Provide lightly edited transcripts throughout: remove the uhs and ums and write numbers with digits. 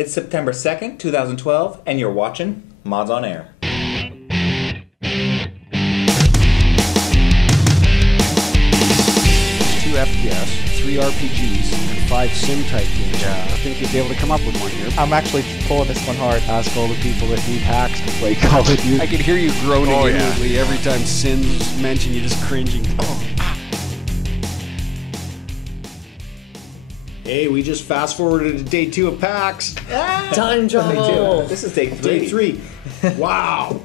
It's September 2nd, 2012, and you're watching Mods on Air. 2 FPS, 3 RPGs, and 5 sim-type games. I think you'd be able to come up with one here. I'm actually pulling this one hard. Ask all the people that need hacks to play Call of Duty. I can hear you groaning inwardly every time Sin's mentioned. You're just cringing. Hey, we just fast forwarded to day 2 of PAX. Time travel! This is day 3. Day 3. Wow.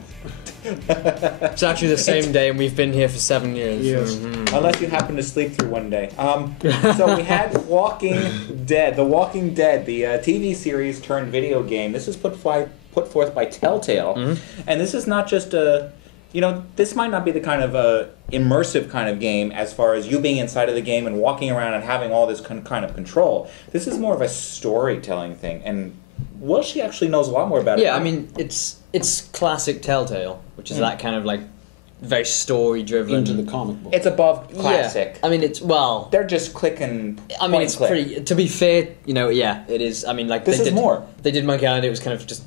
It's actually the same day, and we've been here for 7 years. Yes. Unless you happen to sleep through one day. So we had Walking Dead. The Walking Dead, the TV series turned video game. This is put forth by Telltale. And this is not just a... You know, this might not be the kind of immersive kind of game as far as you being inside of the game and walking around and having all this kind of control. This is more of a storytelling thing. And Welshie actually knows a lot more about it. Yeah, I mean, it's classic Telltale, which is that kind of like very story-driven. Into the comic book. It's above classic. Yeah. I mean, it's, well... They're just clicking. I mean, it's pretty... To be fair, you know, yeah, it is. I mean, like... This is more. They did Monkey Island, it was kind of just...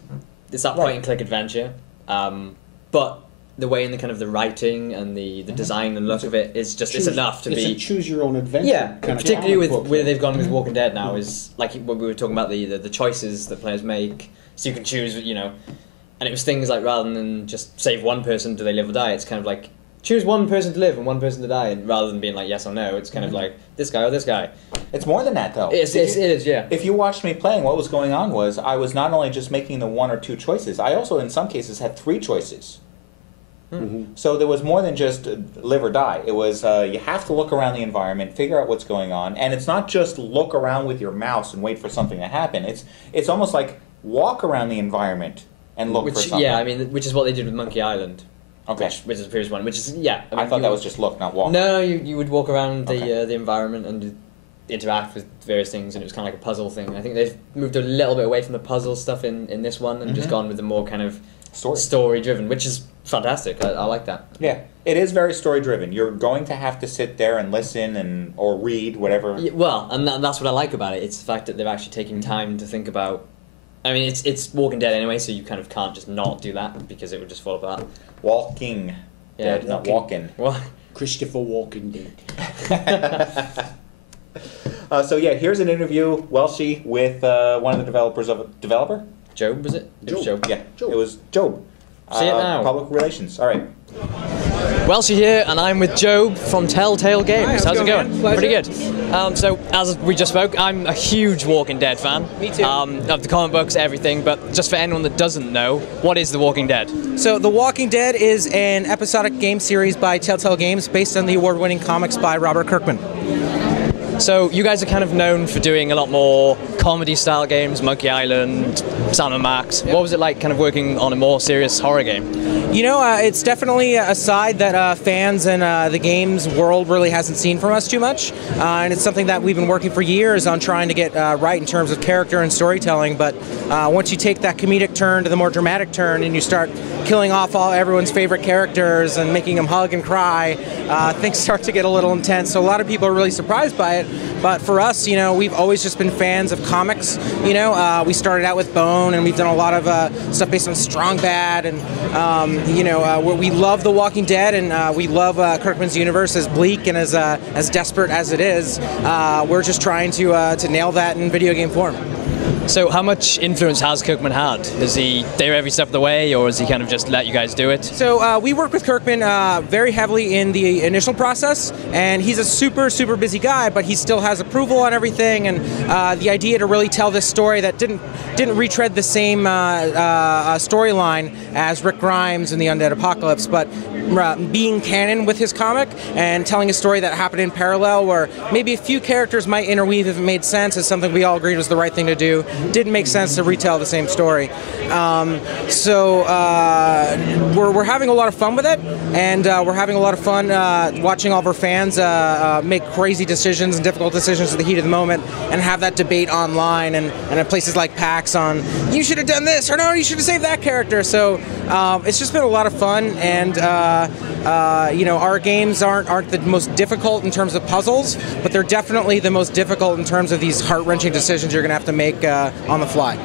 It's that point-and-click adventure. But the way in the kind of the writing and the design and look of it is just... It's enough to be... It's a choose-your-own-adventure kind of particularly with book, where they've gone with Walking Dead now is... Like, when we were talking about the choices that players make, so you can choose, you know... And it was things like, rather than just save one person, do they live or die, it's kind of like... Choose one person to live and one person to die, and rather than being like yes or no, it's kind of like this guy or this guy. It's more than that, though. It is, yeah. If you watched me playing, what was going on was I was not only just making the 1 or 2 choices, I also, in some cases, had 3 choices. So there was more than just live or die. It was you have to look around the environment, figure out what's going on, and it's not just look around with your mouse and wait for something to happen. It's almost like walk around the environment and look for something. Yeah, I mean, which is what they did with Monkey Island. Okay. Which is the previous one, which is, yeah. I thought that was just look, not walk. No, you would walk around the environment and interact with various things, and it was kind of like a puzzle thing. I think they've moved a little bit away from the puzzle stuff in this one and just gone with the more kind of story-driven, which is fantastic. I like that. Yeah, it is very story-driven. You're going to have to sit there and listen or read, whatever. Yeah, well, and that's what I like about it. It's the fact that they're actually taking time to think about... I mean, it's Walking Dead anyway, so you kind of can't just not do that because it would just fall apart. Walking Dead, not walking. Well, Christopher Walken Dead. So yeah, here's an interview, Welshie, with one of the developers of it. Developer? Job, was it? It was Job. Yeah, Job. It was Job. See it now. Public relations. All right. Welshie here, and I'm with Job from Telltale Games. How's it going? Pretty good. So, as we just spoke, I'm a huge Walking Dead fan. Me too. Of the comic books, everything, but just for anyone that doesn't know, what is The Walking Dead? So, The Walking Dead is an episodic game series by Telltale Games based on the award-winning comics by Robert Kirkman. So, you guys are kind of known for doing a lot more comedy-style games, Monkey Island, Sam & Max. Yep. What was it like kind of working on a more serious horror game? You know, it's definitely a side that fans and the games world really hasn't seen from us too much. And it's something that we've been working for years on trying to get right in terms of character and storytelling. But once you take that comedic turn to the more dramatic turn and you start killing off everyone's favorite characters and making them hug and cry, things start to get a little intense. So a lot of people are really surprised by it. But for us, you know, we've always just been fans of comics. You know, we started out with Bone, and we've done a lot of stuff based on Strong Bad, and you know, we love The Walking Dead, and we love Kirkman's universe, as bleak and as desperate as it is. We're just trying to nail that in video game form. So how much influence has Kirkman had? Is he there every step of the way, or has he kind of just let you guys do it? So we work with Kirkman very heavily in the initial process, and he's a super, super busy guy, but he still has approval on everything, and the idea to really tell this story that didn't retread the same storyline as Rick Grimes and the Undead Apocalypse, but being canon with his comic and telling a story that happened in parallel where maybe a few characters might interweave if it made sense is something we all agreed was the right thing to do. Didn't make sense to retell the same story. So we're having a lot of fun with it, and we're having a lot of fun watching all of our fans make crazy decisions and difficult decisions at the heat of the moment and have that debate online and at places like PAX on, you should have done this, or no, you should have saved that character. So it's just been a lot of fun, and our games aren't the most difficult in terms of puzzles, but they're definitely the most difficult in terms of these heart-wrenching decisions you're going to have to make on the fly.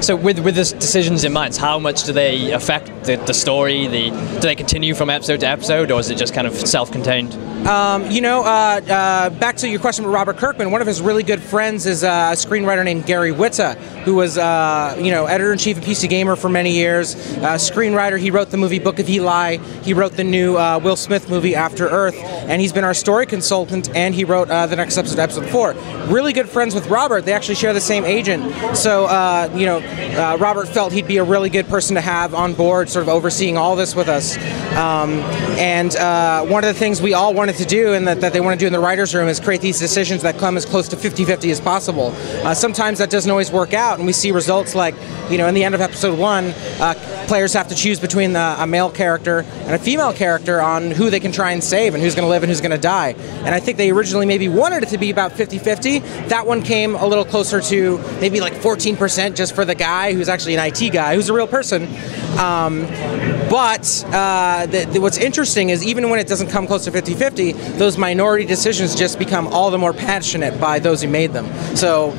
So with these decisions in mind, how much do they affect the story? Do they continue from episode to episode, or is it just kind of self-contained? Back to your question about Robert Kirkman, one of his really good friends is a screenwriter named Gary Whitta, who was, editor-in-chief of PC Gamer for many years. Screenwriter, he wrote the movie Book of Eli. He wrote the new Will Smith movie After Earth, and he's been our story consultant, and he wrote the next episode, episode 4. Really good friends with Robert. They actually share the same agent. So, Robert felt he'd be a really good person to have on board, sort of overseeing all this with us. And one of the things we all wanted to do, and that they want to do in the writer's room, is create these decisions that come as close to 50-50 as possible. Sometimes that doesn't always work out, and we see results like, in the end of episode 1, players have to choose between a male character and a female character on who they can try and save and who's going to live and who's going to die. And I think they originally maybe wanted it to be about 50-50. That one came a little closer to maybe like 14% just for the guy who's actually an IT guy, who's a real person. But what's interesting is even when it doesn't come close to 50-50, those minority decisions just become all the more passionate by those who made them. So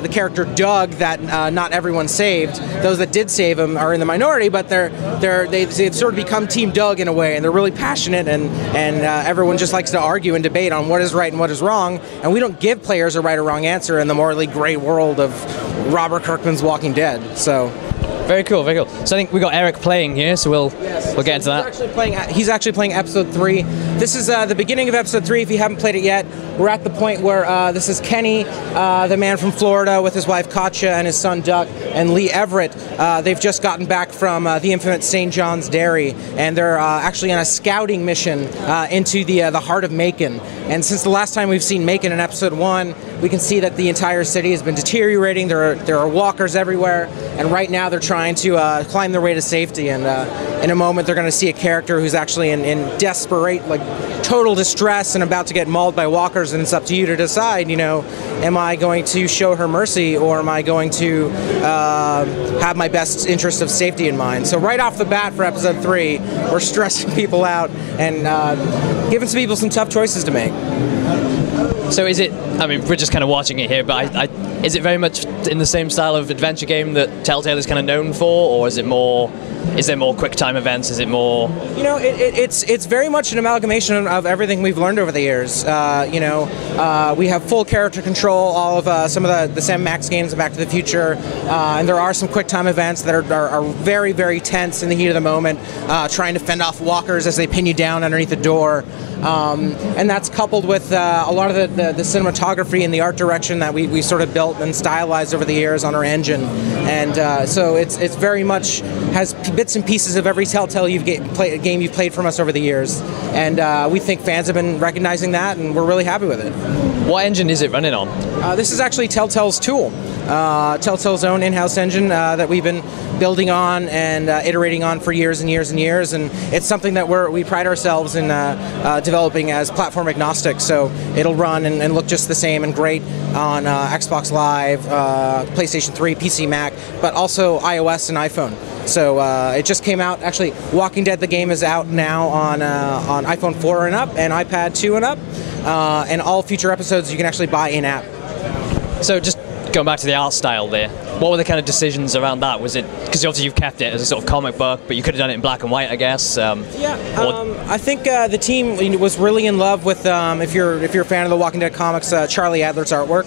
the character Doug that not everyone saved, those that did save him are in the minority, but they've sort of become Team Doug in a way, and they're really passionate, and everyone just likes to argue and debate on what is right and what is wrong, and we don't give players a right or wrong answer in the morally gray world of Robert Kirkman's Walking Dead. So. Very cool, very cool. So I think we got Eric playing here, so we'll get into that. He's actually playing episode 3. This is the beginning of episode 3. If you haven't played it yet, we're at the point where this is Kenny, the man from Florida, with his wife Katja and his son Duck, and Lee Everett. They've just gotten back from the infamous St. John's Dairy, and they're actually on a scouting mission into the heart of Macon. And since the last time we've seen Macon in episode 1, we can see that the entire city has been deteriorating. There are walkers everywhere, and right now they're trying to climb their way to safety. And in a moment, they're going to see a character who's actually in desperate, total distress and about to get mauled by walkers. And it's up to you to decide, am I going to show her mercy, or am I going to have my best interest of safety in mind? So right off the bat for episode 3, we're stressing people out and giving some people some tough choices to make. So is it, we're just kind of watching it here, but is it very much in the same style of adventure game that Telltale is kind of known for, or is there more quick time events? Is it more... It's very much an amalgamation of everything we've learned over the years. We have full character control, all of some of the Sam Max games and Back to the Future, and there are some quick time events that are very, very tense in the heat of the moment, trying to fend off walkers as they pin you down underneath the door. And that's coupled with a lot of the cinematography and the art direction that we sort of built and stylized over the years on our engine. And so it's very much has bits and pieces of every Telltale game you've played from us over the years. And we think fans have been recognizing that, and we're really happy with it. What engine is it running on? This is actually Telltale's tool. Telltale's own in-house engine that we've been building on and iterating on for years and years and years, and it's something that we pride ourselves in developing as platform agnostic, so it'll run and look just the same and great on Xbox Live, PlayStation 3, PC, Mac, but also iOS and iPhone. So it just came out. Actually, Walking Dead, the game, is out now on iPhone 4 and up and iPad 2 and up, and all future episodes you can actually buy in-app. So just going back to the art style there, what were the kind of decisions around that? Was it, because obviously you've kept it as a sort of comic book, but you could have done it in black and white, I guess. I think the team was really in love with, if you're a fan of the Walking Dead comics, Charlie Adler's artwork.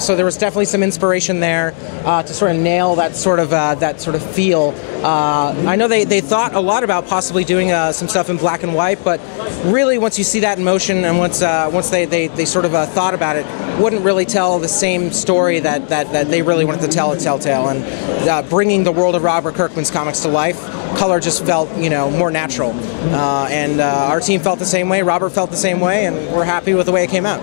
So there was definitely some inspiration there to sort of nail that sort of feel. I know they thought a lot about possibly doing some stuff in black and white, but really once you see that in motion and once they sort of thought about it, wouldn't really tell the same story that they really wanted to tell at Telltale. And bringing the world of Robert Kirkman's comics to life, color just felt more natural. And our team felt the same way, Robert felt the same way, and we're happy with the way it came out.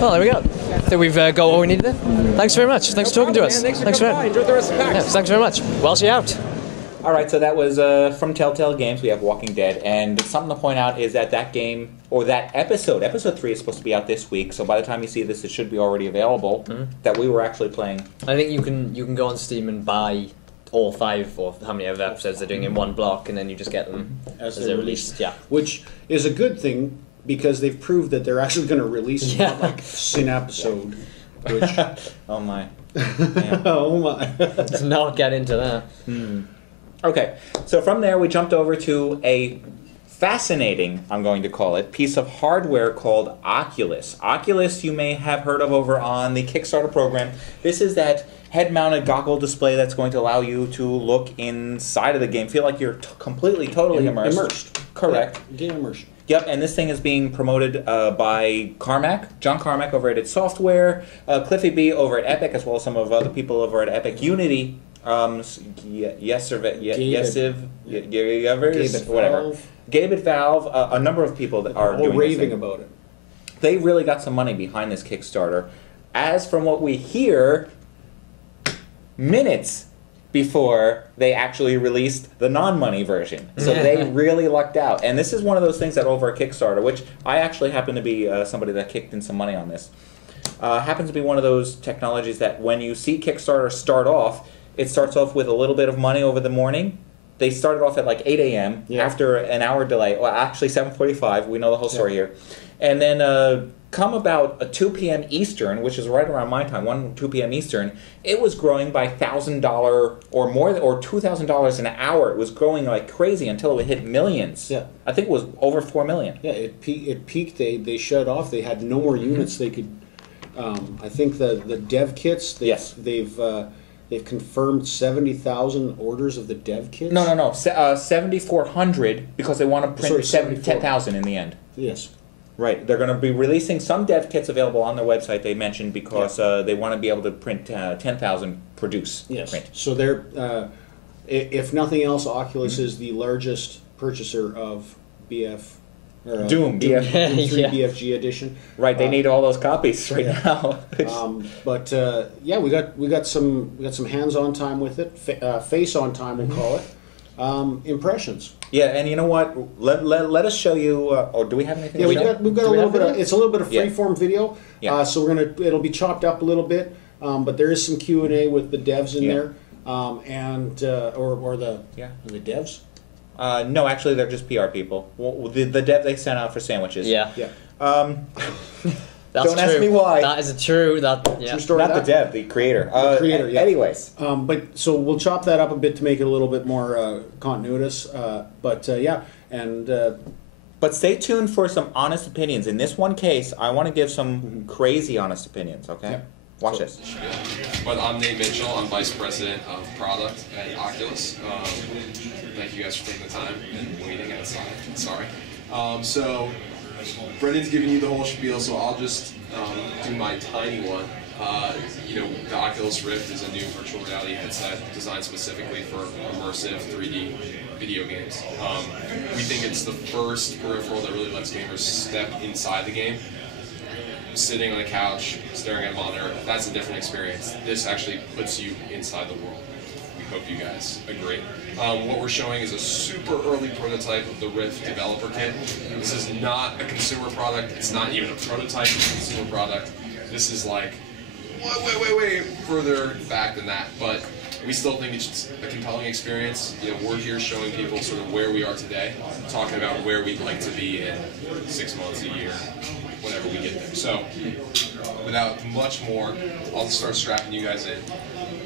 Well, there we go. I think we've got what we needed there. Thanks very much. Thanks for talking to us. Man. Thanks for coming by. Enjoy the rest of PAX. Yes, thanks very much. Well, see you out. All right, so that was from Telltale Games. We have Walking Dead, and something to point out is that game, or that episode 3 is supposed to be out this week. So by the time you see this, it should be already available. That we were actually playing. I think you can go on Steam and buy all 5 or how many other episodes they're doing in one block, and then you just get them as they're released. Yeah, which is a good thing because they've proved that they're actually going to release not like an episode. Which oh my, oh my. Let's not get into that. Okay, so from there we jumped over to a fascinating, I'm going to call it, piece of hardware called Oculus. Oculus you may have heard of over on the Kickstarter program. This is that head-mounted goggle display that's going to allow you to look inside of the game, feel like you're completely, totally immersed. Correct. Yeah, game immersion. Yep, and this thing is being promoted by Carmack, John Carmack over at id Software, Cliffy B over at Epic, as well as some of other people over at Epic Unity. Whatever. Gabe at Valve, a number of people that are doing raving about it. They really got some money behind this Kickstarter. As from what we hear, minutes before they actually released the non-money version. So they really lucked out. And this is one of those things that over a Kickstarter, which I actually happen to be somebody that kicked in some money on this, happens to be one of those technologies that when you see Kickstarter start off, it starts off with a little bit of money over the morning. They started off at like 8 a.m. after an hour delay. Well, actually 7:45. We know the whole story here. And then come about 2 p.m. Eastern, which is right around my time, 2 p.m. Eastern, it was growing by $1,000 or more, or $2,000 an hour. It was growing like crazy until it hit millions. Yeah, I think it was over 4 million. Yeah, it peaked. They shut off. They had no more units. They could. I think the dev kits. They've confirmed 70,000 orders of the dev kits. No. 7,400 because they want to print 10,000 in the end. Yes. Right. They're going to be releasing some dev kits available on their website, they mentioned, because they want to be able to print 10,000 produce. Yes. Print. So they're, if nothing else, Oculus is the largest purchaser of BF. Doom 3 BFG edition. Right, they need all those copies right now. Yeah, we got some hands-on time with it, face-on time we'll call it. Impressions. Yeah, and you know what? Let us show you. Or do we have anything? Yeah, we've got a little bit. It's a little bit of free-form video. Yeah. So it'll be chopped up a little bit, but there is some Q&A with the devs in there, or the devs. No, actually, they're just PR people. Well, the dev they sent out for sandwiches. Yeah. That's don't ask me why. That is true. True story. Not the dev, the creator. The creator. Yeah. Anyways, so we'll chop that up a bit to make it a little bit more continuous. But stay tuned for some honest opinions. In this one case, I want to give some crazy honest opinions. Okay. Yeah. Watch this. But I'm Nate Mitchell. I'm Vice President of Product at Oculus. Thank you guys for taking the time and waiting outside. Sorry. So Brendan's giving you the whole spiel, so I'll just do my tiny one. The Oculus Rift is a new virtual reality headset designed specifically for immersive 3D video games. We think it's the first peripheral that really lets gamers step inside the game. Sitting on a couch, staring at a monitor, that's a different experience. This actually puts you inside the world. We hope you guys agree. What we're showing is a super early prototype of the Rift developer kit. This is not a consumer product. It's not even a prototype of a consumer product. This is like way further back than that. But we still think it's a compelling experience. We're here showing people sort of where we are today, talking about where we'd like to be in 6 months, a year, whenever we get there. So, without much more, I'll start strapping you guys in.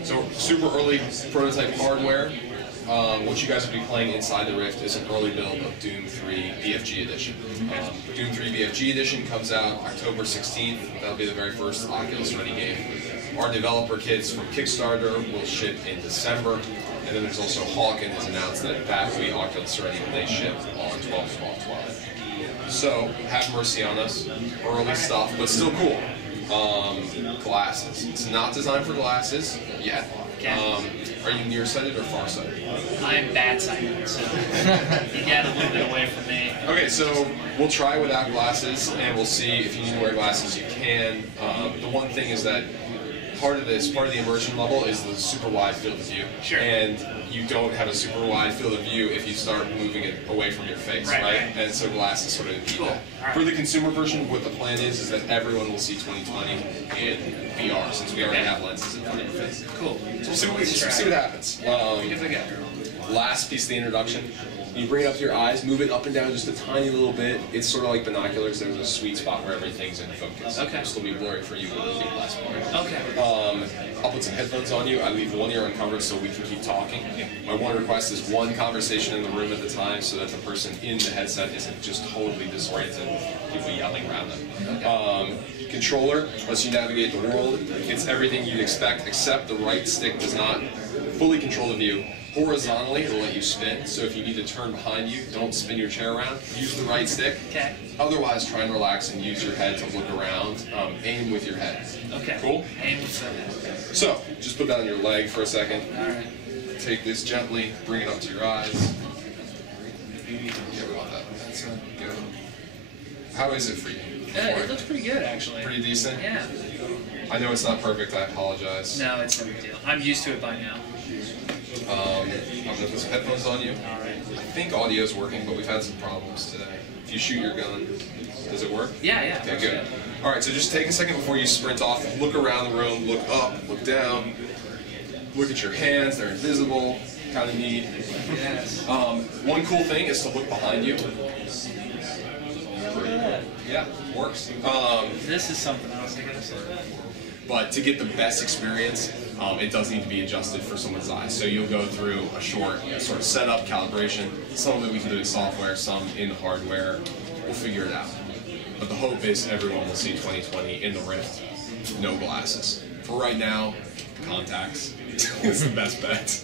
So, super early prototype hardware. What you guys will be playing inside the Rift is an early build of Doom 3 BFG Edition. Doom 3 BFG Edition comes out October 16th. That'll be the very first Oculus-ready game. Our developer kits from Kickstarter will ship in December. And then there's also Hawken has announced that will be Oculus-ready when they ship on 12/12/12. So, have mercy on us. Early stuff, but still cool. Glasses. It's not designed for glasses yet. Are you nearsighted or farsighted? I'm bad-sighted, so you get a little bit away from me. Okay, so we'll try without glasses, and we'll see if you need to wear glasses, you can. The one thing is that part of the immersion level is the super wide field of view. Sure. And you don't have a super wide field of view if you start moving it away from your face, right? And so glasses sort of impede that. Right. For the consumer version, what the plan is that everyone will see 2020 in VR, since we already have lenses in front of your face. Cool. So we'll see what happens. Last piece of the introduction. You bring it up to your eyes, move it up and down just a tiny little bit. It's sort of like binoculars. There's a sweet spot where everything's in focus. Okay. It'll still be blurry for you, but it'll be less blurry. Okay. I'll put some headphones on you. I leave one ear uncovered so we can keep talking. My one request is one conversation in the room at the time so that the person in the headset isn't just totally disoriented with people yelling around them. Controller lets you navigate the world. It's everything you'd expect, except the right stick does not fully control the view. Horizontally, it'll let you spin, so if you need to turn behind you, don't spin your chair around. Use the right stick. Okay. Otherwise, try and relax and use your head to look around. Aim with your head. Okay. Cool? Aim with the head. So, just put that on your leg for a second. Alright. Take this gently, bring it up to your eyes. Yeah, we want that. That's good. How is it for you? It looks pretty good, actually. Pretty decent? Yeah. I know it's not perfect, I apologize. No, it's no big deal. I'm used to it by now. I'm going to put some headphones on you. Alright. I think audio is working, but we've had some problems today. If you shoot your gun, does it work? Yeah. Okay, good. Alright, so just take a second before you sprint off. Look around the room, look up, look down. Look at your hands, they're invisible. Kind of neat. Yes. One cool thing is to look behind you. Yeah, works. This is something else, I gotta say. But to get the best experience, it does need to be adjusted for someone's eyes. So you'll go through a short sort of setup, calibration. Some of it we can do in software, some in the hardware. We'll figure it out. But the hope is everyone will see 2020 in the Rift. No glasses. For right now, contacts is the best bet.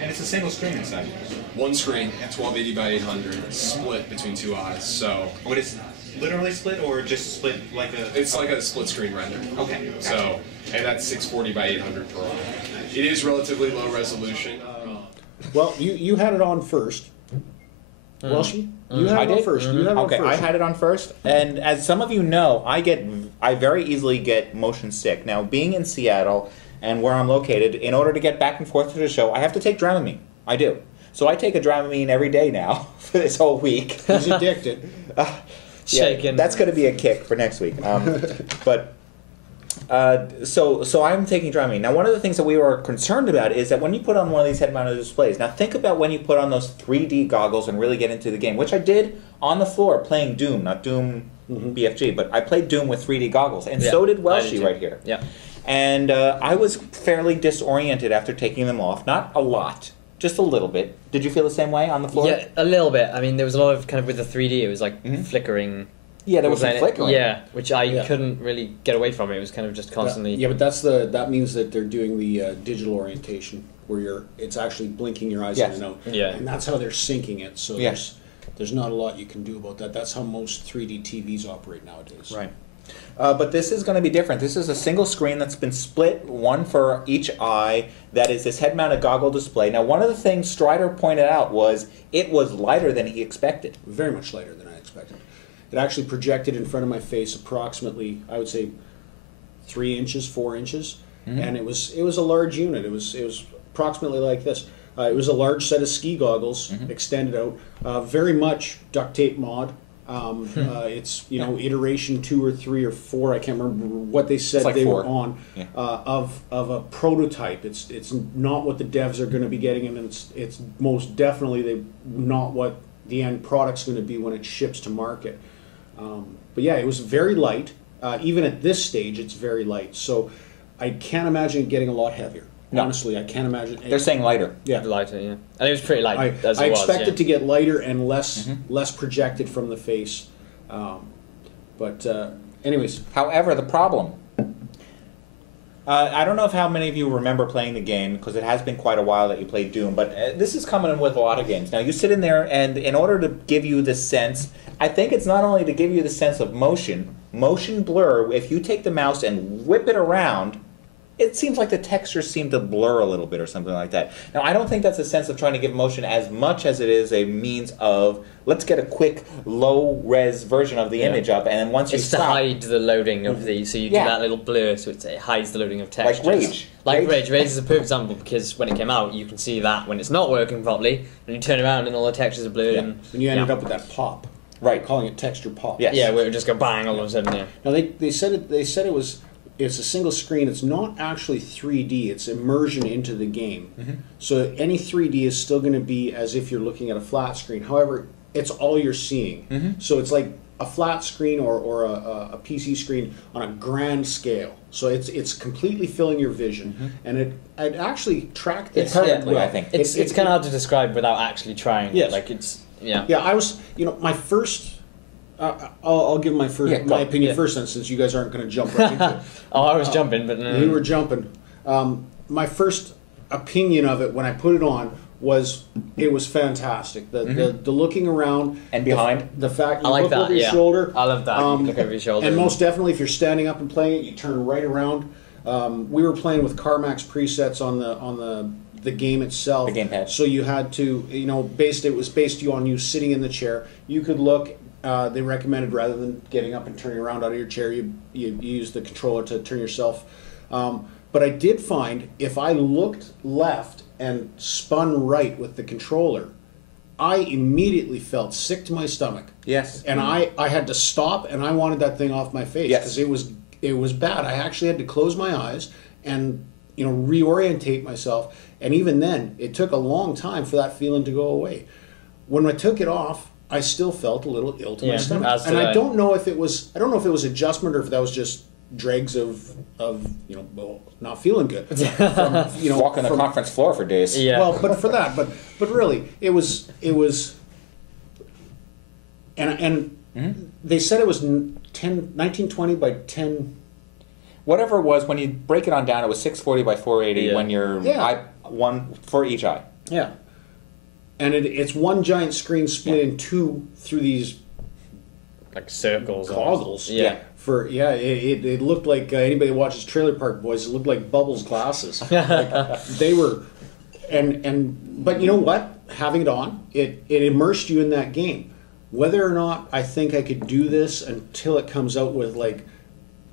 And it's a single screen inside. One screen, 1280 by 800, split between two eyes. So What is literally split or just split like a... it's like a split screen render. Okay. Gotcha. So, and that's 640 by 800 per eye. It is relatively low resolution. Well, you had it on first. Welshie? You had it on first. You had it on Okay, first. I had it on first, and as some of you know, I very easily get motion sick. Now, being in Seattle and where I'm located, in order to get back and forth to the show, I have to take Dramamine. I do. So I take a Dramamine every day now for this whole week. He's addicted. Shaking. Yeah, that's going to be a kick for next week. So I'm taking Dramamine. Now, one of the things that we were concerned about is that when you put on one of these head-mounted displays, now think about when you put on those 3D goggles and really get into the game, which I did on the floor playing Doom, not Doom BFG, but I played Doom with 3D goggles, and so did Welshie right here. Yeah. And I was fairly disoriented after taking them off. Not a lot, just a little bit. Did you feel the same way on the floor? Yeah, a little bit. I mean, there was a lot of kind of with the 3D, it was like flickering. Yeah, there was some flickering. Yeah, which I couldn't really get away from. It was kind of just constantly. Yeah, but that means that they're doing the digital orientation where it's actually blinking your eyes in and out. Yeah. And that's how they're syncing it. So there's not a lot you can do about that. That's how most 3D TVs operate nowadays. Right. But this is going to be different. This is a single screen that's been split, one for each eye. That is this head-mounted goggle display. Now, one of the things Stryder pointed out was it was lighter than he expected. Very much lighter than I expected. It actually projected in front of my face approximately, I would say, 3 inches, 4 inches, and it was a large unit. It was approximately like this. It was a large set of ski goggles extended out, very much duct tape mod. It's iteration 2 or 3 or 4. I can't remember what they said they were on of a prototype. It's not what the devs are going to be getting, and it's most definitely not what the end product's going to be when it ships to market. But yeah, it was very light. Even at this stage, it's very light. So I can't imagine it getting a lot heavier. No. Honestly, I can't imagine. They're saying lighter. Yeah, lighter. Yeah, and it was pretty light. I expect it to get lighter and less projected from the face. Anyways, however, the problem. I don't know if how many of you remember playing the game, because it has been quite a while that you played Doom, but this is coming in with a lot of games. Now, you sit in there, and in order to give you this sense, I think it's not only to give you the sense of motion blur, if you take the mouse and whip it around, it seems like the textures seem to blur a little bit or something like that. Now, I don't think that's a sense of trying to give motion as much as it is a means of, let's get a quick, low-res version of the image up, and then once you stop... It's to hide the loading of the... So you do that little blur, so it hides the loading of textures. Like Rage. Rage is a perfect example, because when it came out, you can see that when it's not working properly, and you turn around and all the textures are blurred. And you ended up with that pop. Right. Calling it texture pop. Yes. Yeah, where it would just go bang all of a sudden, yeah. Now, they said it was... It's a single screen. It's not actually 3D. It's immersion into the game. So any 3D is still going to be as if you're looking at a flat screen. However, it's all you're seeing. So it's like a flat screen or a PC screen on a grand scale. So it's completely filling your vision, and it actually tracked it perfectly. I think it's kind of hard to describe without actually trying. Yes. Like it's I was my first. I'll give my opinion first, then, since you guys aren't going to jump right into it. I was jumping, but no. You were jumping. My first opinion of it when I put it on was it was fantastic. The looking around and behind, the fact you I like look that, over your shoulder. I love that. You look over your shoulder, and most definitely if you're standing up and playing it, you turn right around. We were playing with Carmax presets on the game itself. The gamepad. So you had to, it was based on you sitting in the chair. You could look. They recommended rather than getting up and turning around out of your chair, you use the controller to turn yourself. But I did find if I looked left and spun right with the controller, I immediately felt sick to my stomach. Yes. And I had to stop, and I wanted that thing off my face because it was bad. I actually had to close my eyes and reorientate myself. And even then, it took a long time for that feeling to go away. When I took it off, I still felt a little ill to my stomach, and I don't know if it was adjustment or if that was just dregs of not feeling good. From, walking the conference floor for days. Yeah. Well, but for that, but really, it was, and they said it was 1920 by 10. Whatever it was, when you break it on down, it was 640 by 480 when you're one for each eye. Yeah. And it's one giant screen split in two through these like circles, goggles. Yeah. It looked like anybody who watches Trailer Park Boys. It looked like Bubbles glasses. Like, they were, but you know what? Having it on, it immersed you in that game. Whether or not I think I could do this until it comes out with like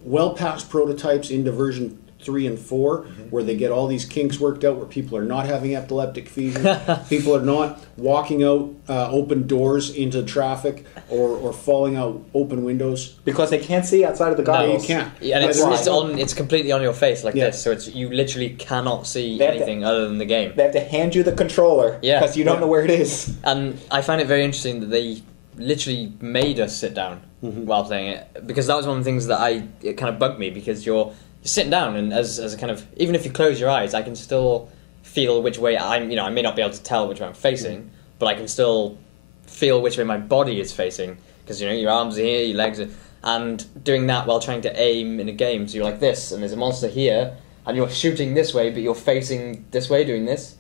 well past prototypes into version 3 and 4, where they get all these kinks worked out, where people are not having epileptic seizures, people are not walking out open doors into traffic or falling out open windows because they can't see outside of the goggles. No, you can't. Yeah, and it's completely on your face like this, so you literally cannot see anything other than the game. They have to hand you the controller because you don't know where it is. And I find it very interesting that they literally made us sit down while playing it, because that was one of the things that it kind of bugged me, because you're sitting down, and as a kind of, even if you close your eyes, I can still feel which way I may not be able to tell which way I'm facing, but I can still feel which way my body is facing, because your arms are here, your legs are, and doing that while trying to aim in a game, so you're like this, and there's a monster here, and you're shooting this way, but you're facing this way, doing this.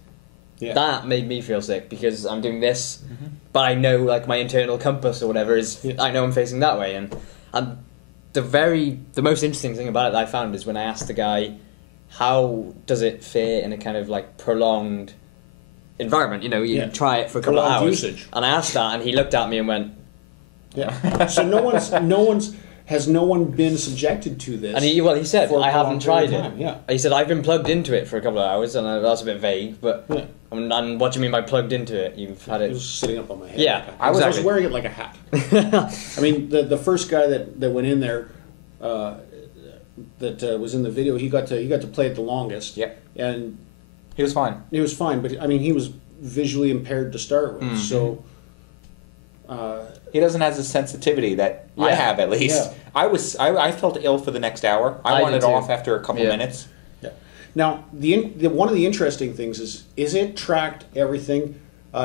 Yeah. That made me feel sick, because I'm doing this, but I know like my internal compass or whatever is, I know I'm facing that way, and the most interesting thing about it that I found is when I asked the guy, how does it fare in a kind of like prolonged environment? You try it for a couple of hours. Usage. And I asked that, and he looked at me and went, "Yeah." So has no one been subjected to this? And he said, "I haven't tried it." Yeah. He said, "I've been plugged into it for a couple of hours," and that's a bit vague, but. Yeah. And what do you mean by plugged into it? You've had it. It was sitting up on my head. Yeah, I was wearing it like a hat. I mean, the first guy that went in there, that was in the video, he got to play it the longest. Yeah, and he was fine. He was fine, but I mean, he was visually impaired to start with, so. He doesn't have the sensitivity that I have, at least. Yeah. I felt ill for the next hour. I wanted off after a couple minutes. Now, one of the interesting things is it tracked everything.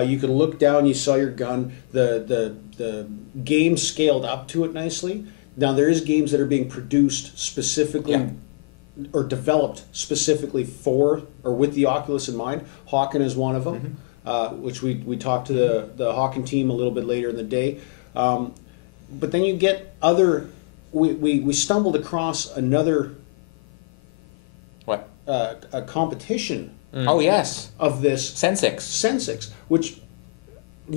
You could look down, you saw your gun. The game scaled up to it nicely. Now, there is games that are being produced specifically or developed specifically for or with the Oculus in mind. Hawken is one of them, which we talked to the Hawken team a little bit later in the day. But then you get other... We stumbled across another... What? a competition. Oh yes, of this Sensix, which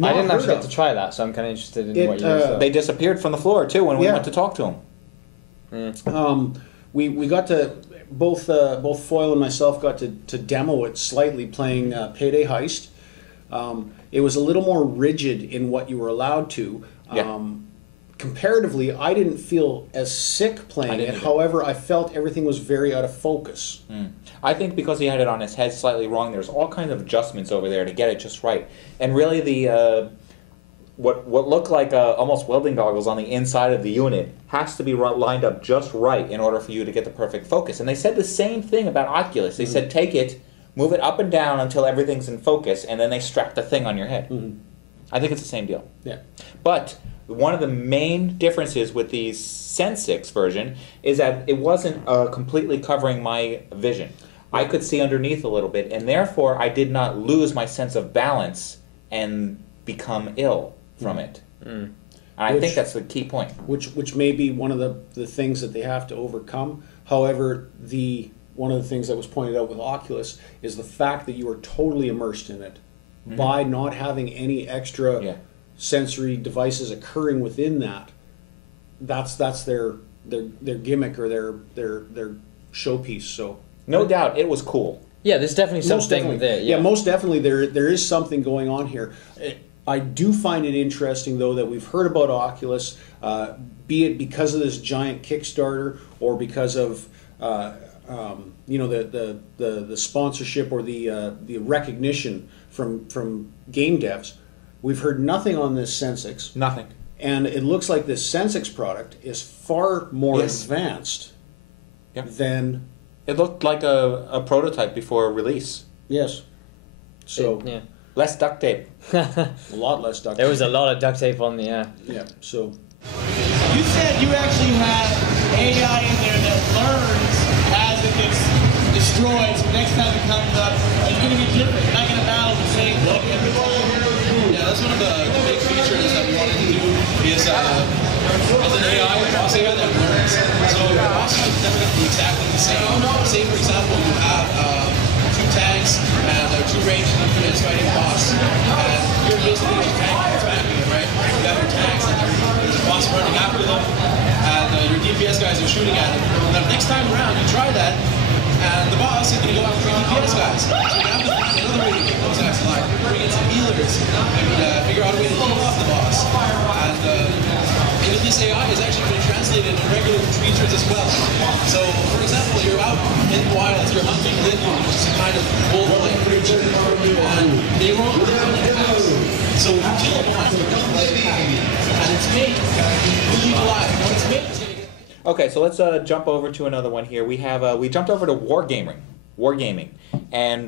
I didn't actually get to try that, so I'm kind of interested in what you said. They disappeared from the floor too when we went to talk to them. We got to both Foyle and myself got to demo it slightly playing Payday Heist. It was a little more rigid in what you were allowed to. Comparatively, I didn't feel as sick playing it. However, I felt everything was very out of focus. I think because he had it on his head slightly wrong, there's all kinds of adjustments over there to get it just right. And really, the what look like almost welding goggles on the inside of the unit has to be lined up just right in order for you to get the perfect focus. And they said the same thing about Oculus. They said take it, move it up and down until everything's in focus, and then they strap the thing on your head. I think it's the same deal. Yeah. But one of the main differences with the Sensix version is that it wasn't completely covering my vision. I could see underneath a little bit, and therefore I did not lose my sense of balance and become ill from it. And I think that's the key point. Which may be one of the things that they have to overcome. However, one of the things that was pointed out with Oculus is the fact that you are totally immersed in it by not having any extra sensory devices occurring within that. That's their gimmick or their showpiece. So no doubt it was cool. Yeah, there's definitely something there. Yeah, most definitely there is something going on here. I do find it interesting though that we've heard about Oculus, be it because of this giant Kickstarter or because of you know the sponsorship or the recognition from game devs. We've heard nothing on this Sensix. Nothing. And it looks like this Sensix product is far more advanced than... It looked like a prototype before release. Yes. So... Less duct tape. A lot less duct tape. There was a lot of duct tape on the... Yeah, so... You said you actually have AI in there that learns as it gets destroyed, so next time it comes up, it's going to be different. You're not going to battle the same thing every time. Yeah, that's one of the big features that we wanted to do is as an AI, boss AI that learns. So the boss is never going to be exactly the same. Say, for example, you have 2 tanks and 2 ranged units fighting a boss. And you're basically just tanking it, right? You have your tanks and there's a boss running after them. And your DPS guys are shooting at him. Now, next time around, you try that. And the boss is going to go after 3 DPS guys. So you have to find another way to get those guys alive. Bring in some healers. Maybe figure out a way to heal off the boss. And this AI is actually going to translate into regular creatures as well. So, for example, you're out in the wild, you're hunting Lincoln, which is a kind of wolf-like creature. And they roam around in house. So you kill one. And its mate will leave alive. When its mate is going to get... Okay, so let's jump over to another one here. We have we jumped over to Wargaming, and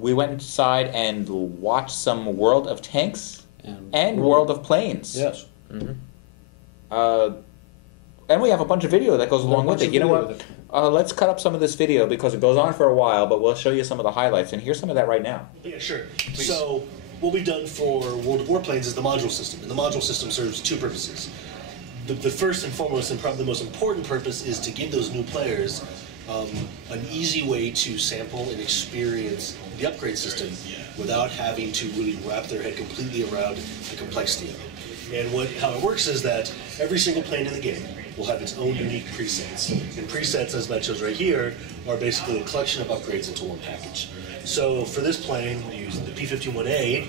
we went inside and watched some World of Tanks and World of Planes. Yes. And we have a bunch of video that goes along with it. You know what? Let's cut up some of this video because it goes on for a while, but we'll show you some of the highlights. And here's some of that right now. Yeah, sure. Please. So what we've done for World of Warplanes is the module system, and the module system serves 2 purposes. The first and foremost, and probably the most important purpose, is to give those new players an easy way to sample and experience the upgrade system without having to really wrap their head completely around the complexity of it. And how it works is that every single plane in the game will have its own unique presets. And presets, as Matt shows right here, are basically a collection of upgrades into one package. So for this plane, we use the P-51A.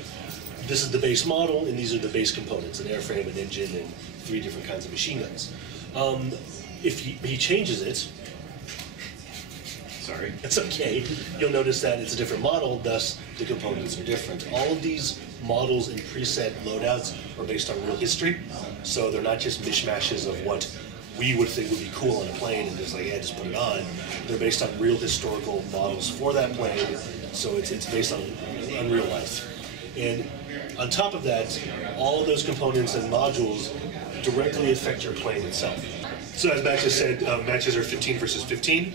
This is the base model, and these are the base components, an airframe, an engine, and 3 different kinds of machine guns. If he changes it, sorry, it's okay, you'll notice that it's a different model, thus the components are different. All of these models and preset loadouts are based on real history, so they're not just mishmashes of what we would think would be cool on a plane and just like, yeah, just put it on. They're based on real historical models for that plane, so it's based on real life. And on top of that, all of those components and modules directly affect your plane itself. So as Matt just said, matches are 15 versus 15.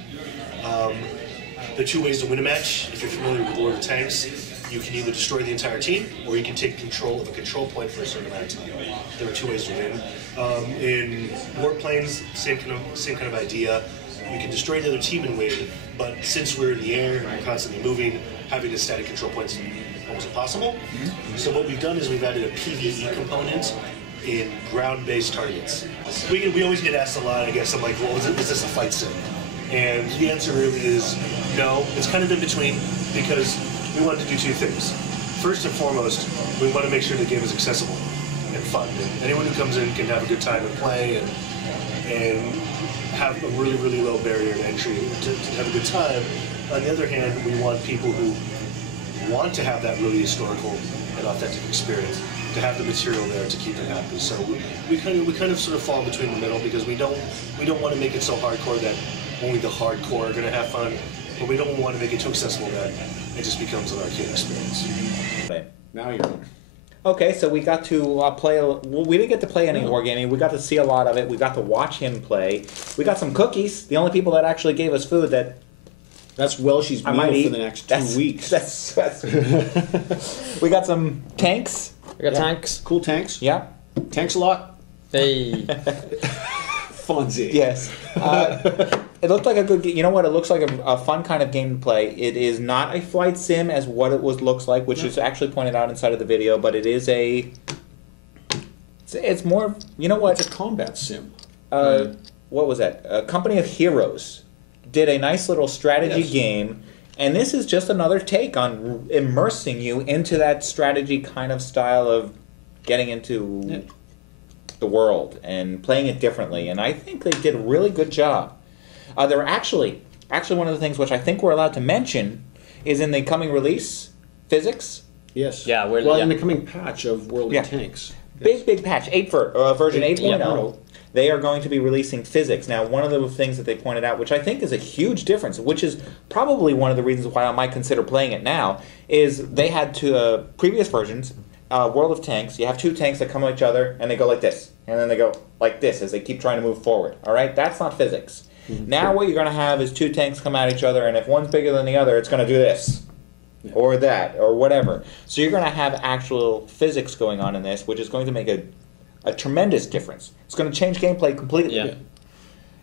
There are 2 ways to win a match. If you're familiar with World of Tanks, you can either destroy the entire team, or you can take control of a control point for a certain amount of time. There are 2 ways to win. In warplanes, same kind of idea. we can destroy the other team and win, but since we're in the air and we're constantly moving, having a static control points is almost impossible. So what we've done is we've added a PvE component in ground-based targets. We always get asked a lot, I guess, I'm like, well, is this a fight sim? And the answer really is no. It's kind of in between, because we wanted to do two things. First and foremost, we want to make sure the game is accessible and fun. And anyone who comes in can have a good time and play and have a really, really low barrier to entry to have a good time. On the other hand, we want people who want to have that really historical and authentic experience to have the material there to keep them happy. So we kind of sort of fall between the middle, because we don't want to make it so hardcore that only the hardcore are going to have fun, but we don't want to make it too accessible that it just becomes an arcade experience. Now you're on. Okay, so we got to play. Well, we didn't get to play any wargaming. We got to see a lot of it. We got to watch him play. We got some cookies. The only people that actually gave us food that. That's Welsh's meal for the next 2 weeks. That's we got some tanks. We got tanks. Cool tanks. Yeah. Tanks a lot. Hey. Fonzie. Yes. It looked like a good game. You know what? It looks like a fun kind of game to play. It is not a flight sim as what it looks like, which is actually pointed out inside of the video, but it is a... It's more... You know what? It's a combat sim. What was that? A Company of Heroes did a nice little strategy game, and this is just another take on immersing you into that strategy kind of style of getting into the world and playing it differently. And I think they did a really good job. There were actually one of the things which I think we're allowed to mention is in the coming release, physics. Yes. Yeah. In the coming patch of World of Tanks. Big patch, version 8.0. They are going to be releasing physics. Now, one of the things that they pointed out, which I think is a huge difference, which is probably one of the reasons why I might consider playing it now, is they had previous versions, World of Tanks, you have two tanks that come at each other, and they go like this. And then they go like this as they keep trying to move forward. All right? That's not physics. Now what you're going to have is two tanks come at each other, and if one's bigger than the other, it's going to do this. Or that, or whatever. So you're going to have actual physics going on in this, which is going to make a tremendous difference. It's going to change gameplay completely. Yeah.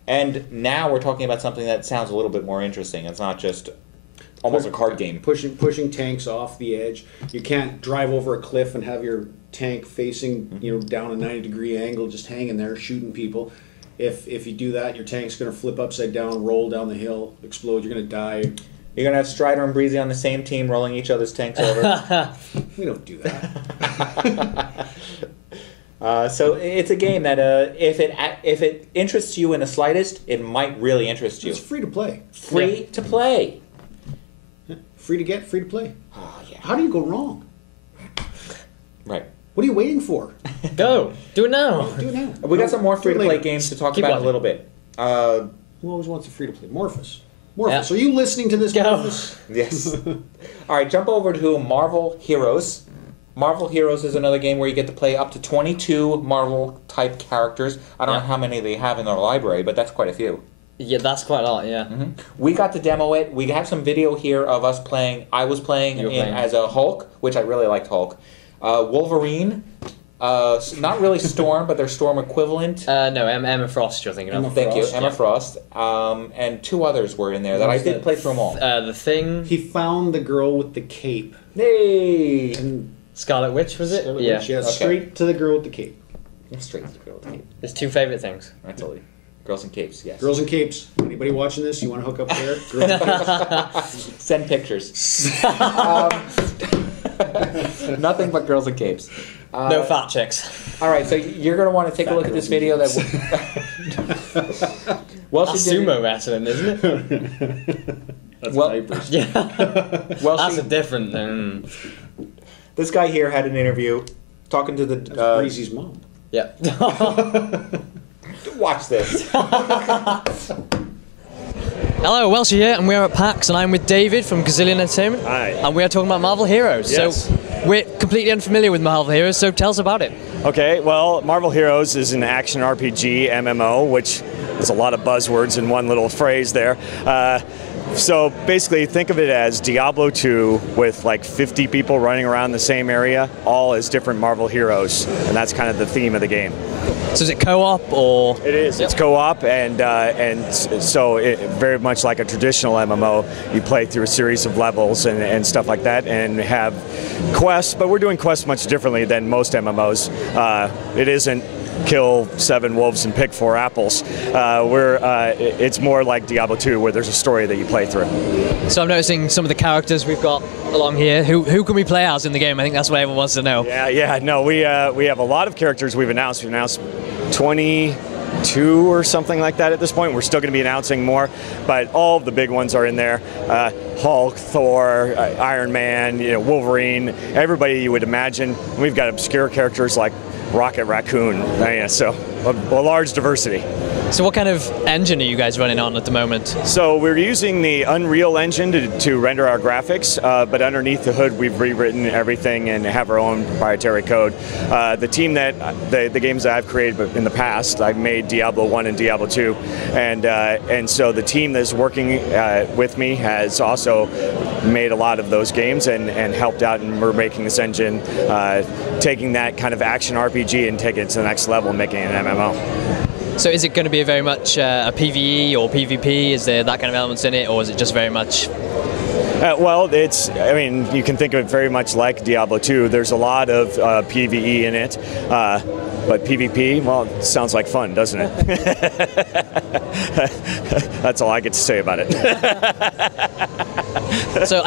And now we're talking about something that sounds a little bit more interesting. It's not just almost a card game. Pushing tanks off the edge. You can't drive over a cliff and have your tank facing down a 90-degree angle, just hanging there shooting people. If you do that, your tank's going to flip upside down, roll down the hill, explode. You're going to die. You're going to have Stryder and Breezy on the same team rolling each other's tanks over. We don't do that. So it's a game that if it interests you in the slightest, it might really interest you. It's free to play. Free to play. Free to get, free to play. Oh, yeah. How do you go wrong? Right. What are you waiting for? Go. Do it now. Do it now. We got some more free-to-play games to talk about in a little bit. Who always wants a free-to-play? Morphus. Are you listening to this? Morphus? Yes. All right, jump over to Marvel Heroes. Marvel Heroes is another game where you get to play up to 22 Marvel-type characters. I don't know how many they have in their library, but that's quite a few. Yeah, that's quite a lot, yeah. We got to demo it. We have some video here of us playing. I was playing as a Hulk, which I really liked Hulk. Wolverine. Not really Storm, but they're Storm equivalent. No, Emma Frost you're thinking of. Thank you, Emma Frost. And two others were in there that I did play through them all. The Thing. He found the girl with the cape. Hey! And Scarlet Witch, was it? Scarlet Witch, yeah. Straight to the girl with the cape. Straight to the girl with the cape. There's two favourite things. I told you. Girls in capes, yes. Girls in capes. Anybody watching this, you want to hook up there? Girls in capes. Send pictures. Nothing but girls in capes. No fat chicks. All right, so you're going to want to take a look at this video that... That's sumo wrestling, isn't it? That's diapers. Yeah. That's a different... This guy here had an interview talking to the... Breezy's mom. Yeah. Watch this. Hello, Welshie here, and we're at PAX, and I'm with David from Gazillion Entertainment. Hi. And we are talking about Marvel Heroes. Yes. So we're completely unfamiliar with Marvel Heroes, so tell us about it. Okay, well, Marvel Heroes is an action RPG MMO, which is a lot of buzzwords in one little phrase there. So basically, think of it as Diablo 2 with like 50 people running around the same area, all as different Marvel heroes, and that's kind of the theme of the game. So is it co-op or? It is. It's co-op, and so very much like a traditional MMO. You play through a series of levels and stuff like that, and have quests. But we're doing quests much differently than most MMOs. It isn't kill 7 wolves and pick 4 apples. It's more like Diablo 2, where there's a story that you play through. So I'm noticing some of the characters we've got along here. Who can we play as in the game? I think that's what everyone wants to know. Yeah. No, we have a lot of characters we've announced. We've announced 22 or something like that at this point. We're still going to be announcing more, but all of the big ones are in there. Hulk, Thor, Iron Man, Wolverine, everybody you would imagine. We've got obscure characters like Rocket Raccoon, so a large diversity. So what kind of engine are you guys running on at the moment? So we're using the Unreal Engine to render our graphics, but underneath the hood we've rewritten everything and have our own proprietary code. The team the games that I've created in the past, I've made Diablo 1 and Diablo 2, and so the team that's working with me has also made a lot of those games and helped out, and we're making this engine, taking that kind of action RPG and taking it to the next level and making it an MMO. So is it going to be very much a PvE or PvP? Is there that kind of elements in it, or is it just very much? Well, you can think of it very much like Diablo 2. There's a lot of PvE in it, but PvP, well, it sounds like fun, doesn't it? That's all I get to say about it. So,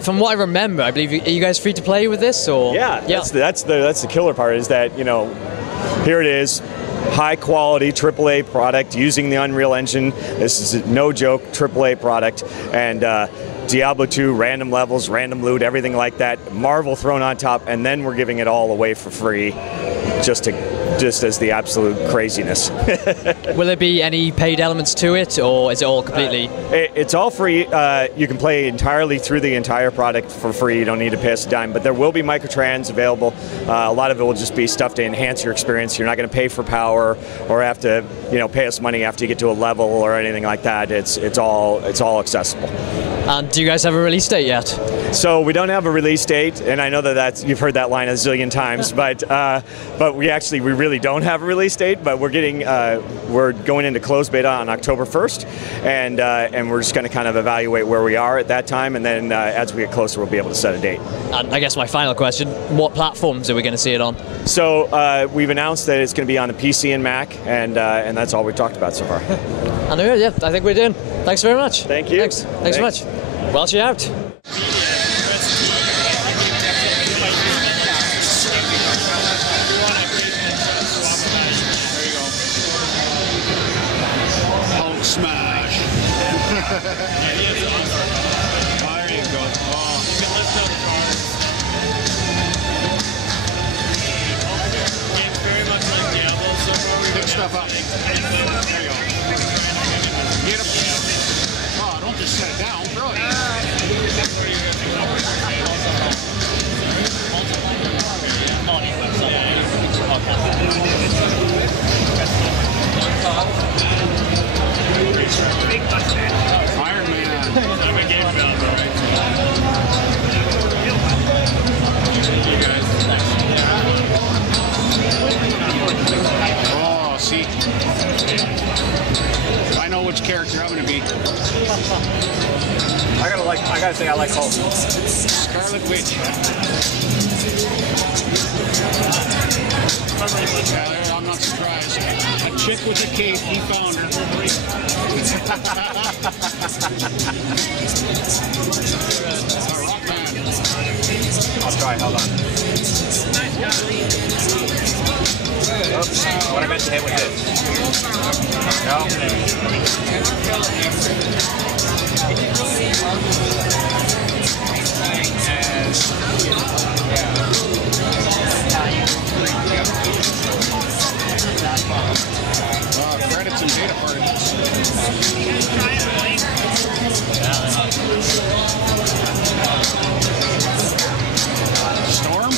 from what I remember, I believe are you guys free to play with this, or? Yeah. That's the killer part. Is that here it is. High quality AAA product using the Unreal Engine. This is no joke, AAA product, and Diablo 2, random levels, random loot, everything like that. Marvel thrown on top, and then we're giving it all away for free, just as the absolute craziness. Will there be any paid elements to it, or is it all completely? It's all free. You can play entirely through the entire product for free. You don't need to pay us a dime, but there will be microtrans available. A lot of it will just be stuff to enhance your experience. You're not going to pay for power or have to, pay us money after you get to a level or anything like that. It's all accessible. And do you guys have a release date yet? So we don't have a release date, and I know that you've heard that line a zillion times, but we really don't have a release date. But we're going into closed beta on October 1st, and we're just going to kind of evaluate where we are at that time, and then as we get closer, we'll be able to set a date. And I guess my final question: what platforms are we going to see it on? So we've announced that it's going to be on the PC and Mac, and that's all we've talked about so far. And I think we're done. Thanks very much. Thank you. Thanks so much. Welsh, you out. Hulk smash. There you go. Oh. You can lift up the car. It's very much like Diablo, so far. Pick stuff up. There you go. Get him. Oh, don't just set it down. Really. Iron Man. I'm a game fan, bro. Oh, see. I know which character I'm gonna be. I gotta say I like Hulk. Scarlet Witch. Yeah, I'm not surprised. A chick with a cape, he found her. Rockman. I'll try, hold on. Oops, what I meant to hit with this. Credits and data particles. Storm?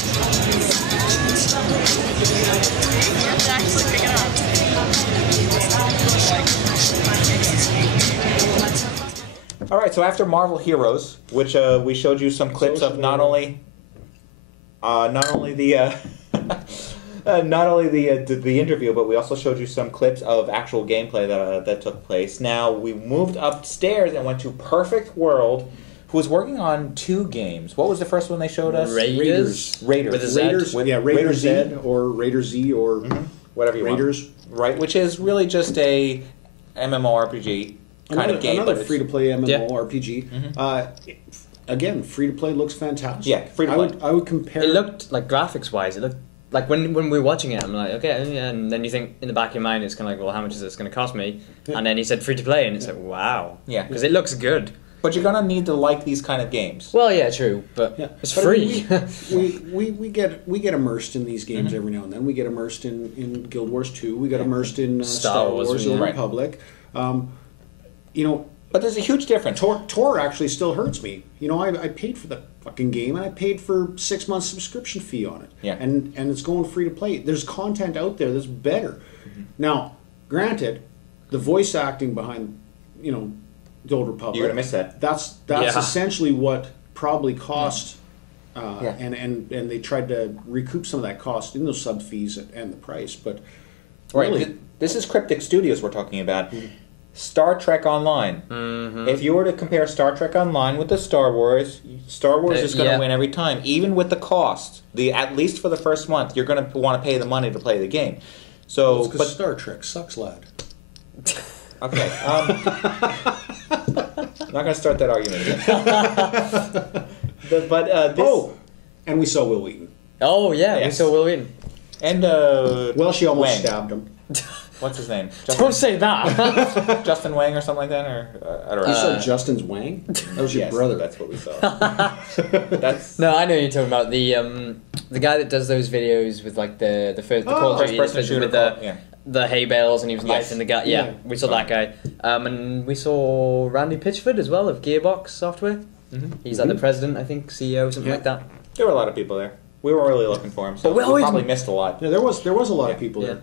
Actually pick it up. All right. right, so after Marvel Heroes, which we showed you some clips of, not only the the interview, but we also showed you some clips of actual gameplay that took place. Now we moved upstairs and went to Perfect World, who was working on 2 games. What was the first one they showed us? Raiders. With a Z. Raider Z or Raider Z or whatever you Raiders. want. Right, which is really just a MMORPG kind of game. Another free-to-play MMORPG. Again, free-to-play looks fantastic. Yeah, free-to-play. I would compare... It looked, like, graphics-wise, it looked... Like, when we were watching it, I'm like, okay, and then you think, in the back of your mind, it's kind of like, well, how much is this going to cost me? Yeah. And then he said free-to-play, and it's like, wow. Yeah. Because it looks good. But you're going to need to like these kind of games. Well, yeah, true, but it's free. we get immersed in these games every now and then. We get immersed in Guild Wars 2. We get immersed in Star Wars The Old Republic. But there's a huge difference. Tor actually still hurts me. I paid for the fucking game, and I paid for 6 months subscription fee on it. Yeah. And it's going free to play. There's content out there that's better. Now, granted, the voice acting behind, The Old Republic. You're gonna miss that. That's essentially what probably cost, and they tried to recoup some of that cost in those sub fees and the price. But really, this is Cryptic Studios we're talking about. Star Trek Online. If you were to compare Star Trek Online with the Star Wars is going to win every time, even with the cost. At least for the first month, you're going to want to pay the money to play the game. So, because Star Trek sucks, lad. Okay. I'm not going to start that argument again. And we saw Will Wheaton. Oh, yeah, we saw Will Wheaton. And, she almost stabbed him. What's his name? Don't say that. Justin Wang or something like that? Or I don't know. You saw Justin's Wang? That was your brother. That's what we saw. No, I know what you're talking about. The guy that does those videos with like the Call of Duty with the hay bales, and he was knifing the guy. Yeah, we saw that guy. And we saw Randy Pitchford as well of Gearbox Software. He's like the president, I think, CEO, something like that. There were a lot of people there. We were really looking for him, so we probably missed a lot. Yeah, there was a lot of people there.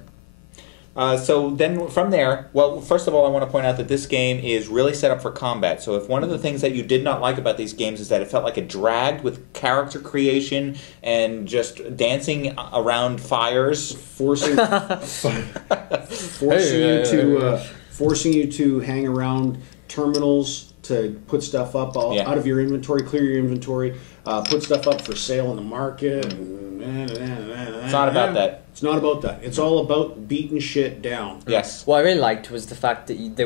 So then from there, well, first of all, I want to point out that this game is really set up for combat. So if one of the things that you did not like about these games is that it felt like it dragged with character creation and just dancing around fires, forcing you to hang around terminals to put stuff up out of your inventory, clear your inventory, put stuff up for sale in the market. It's not about that. It's not about that. It's all about beating shit down. Yes. What I really liked was the fact that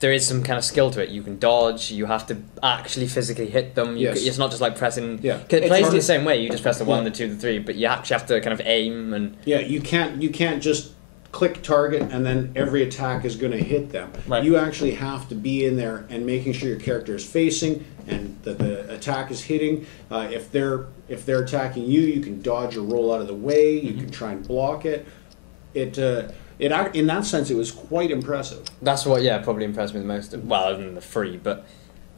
there is some kind of skill to it. You can dodge. You have to actually physically hit them. It's not just like pressing. Yeah. It plays the same way. You just press the 1, the 2, the 3, but you actually have to kind of aim and. Yeah, you can't just click target and then every attack is going to hit them. Right. You actually have to be in there and making sure your character is facing and that the attack is hitting. If they're attacking you, you can dodge or roll out of the way. You can try and block it. It in that sense, it was quite impressive. That's what probably impressed me the most. Well, other than the 3, but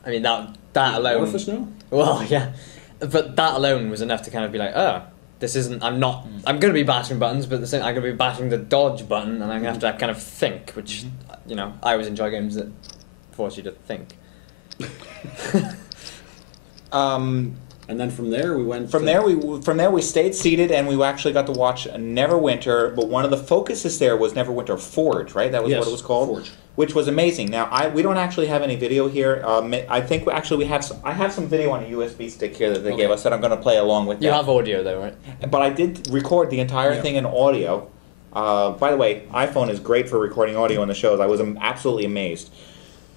I mean that alone. Orphis now? Well, yeah, but that alone was enough to kind of be like, oh. This isn't. I'm going to be bashing buttons, but I'm going to be bashing the dodge button, and I'm going to have to kind of think, which I always enjoy games that force you to think. And then from there we went. From there we stayed seated, and we actually got to watch Neverwinter. But one of the focuses there was Neverwinter Forge, right? That was what it was called. Forge. Which was amazing. Now we don't actually have any video here. I think actually I have some video on a USB stick here that they gave us that I'm going to play along with. You have audio though, right? But I did record the entire thing in audio. By the way, iPhone is great for recording audio in the shows. I was absolutely amazed.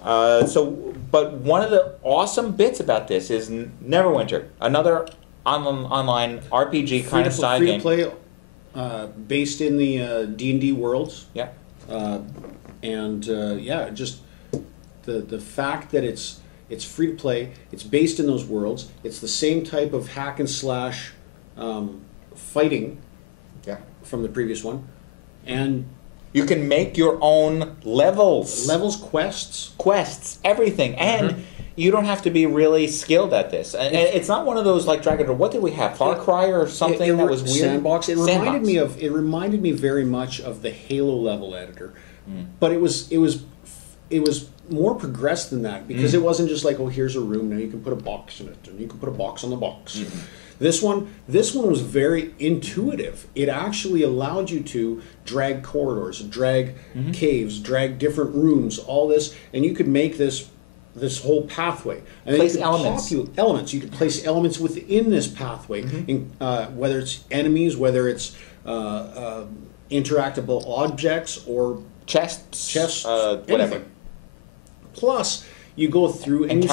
But one of the awesome bits about this is Neverwinter, another online RPG kind of style game. Free to play, based in the D&D worlds. Yeah. Just the fact that it's free to play, it's based in those worlds, it's the same type of hack and slash fighting from the previous one, and you can make your own levels, quests, everything, and you don't have to be really skilled at this. And it's not one of those like Dragon. What did we have? Far Cry or something that was weird. Sandbox. It reminded me very much of the Halo level editor, but it was it was more progressed than that because it wasn't just like, oh, here's a room, now you can put a box in it, and you can put a box on the box. This one was very intuitive. It actually allowed you to drag corridors, drag caves, drag different rooms, all this, and you could make this whole pathway. And place then elements. You could place elements within this pathway, in, whether it's enemies, whether it's interactable objects or chests, whatever. Anything. Plus, you go through and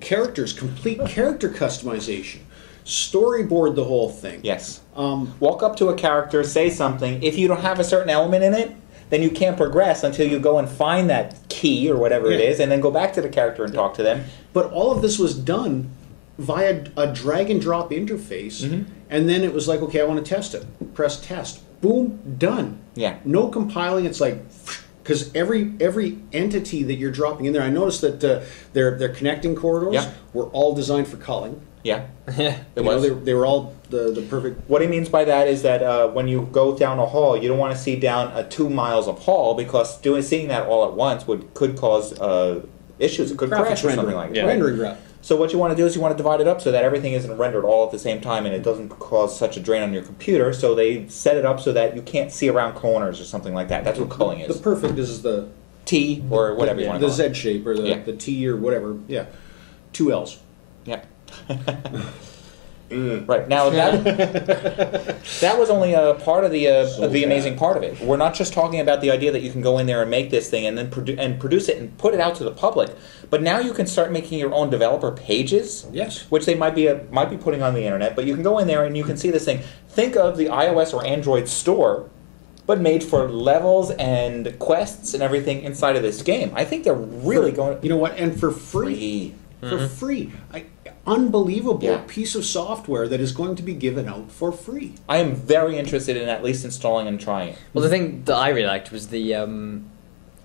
characters, complete character customization. Storyboard the whole thing. Yes. Walk up to a character, say something. If you don't have a certain element in it, then you can't progress until you go and find that key or whatever it is, and then go back to the character and talk to them. But all of this was done via a drag and drop interface, and then it was like, okay, I want to test it. Press test. Boom, done. Yeah. No compiling. It's like, because every entity that you're dropping in there, I noticed that their connecting corridors were all designed for culling. Yeah, they were all the perfect. What he means by that is that when you go down a hall, you don't want to see down 2 miles of hall because seeing that all at once could cause issues. It could crash or something like that. Rendering graph. So what you want to do is you want to divide it up so that everything isn't rendered all at the same time and it doesn't cause such a drain on your computer. So they set it up so that you can't see around corners or something like that. That's what culling is. The perfect is the T or whatever you want to call it. The Z shape or the T or whatever. Yeah, 2 L's. Yeah. Right now that was only a part of the amazing part of it. We're not just talking about the idea that you can go in there and make this thing and then produce it and put it out to the public, but now you can start making your own developer pages. Yes, which they might be putting on the internet. But you can go in there and you can see this thing. Think of the iOS or Android store, but made for levels and quests and everything inside of this game. I think they're really going. You know what? And for free. For free. Unbelievable piece of software that is going to be given out for free. I am very interested in at least installing and trying it. Well, the thing that I really liked was the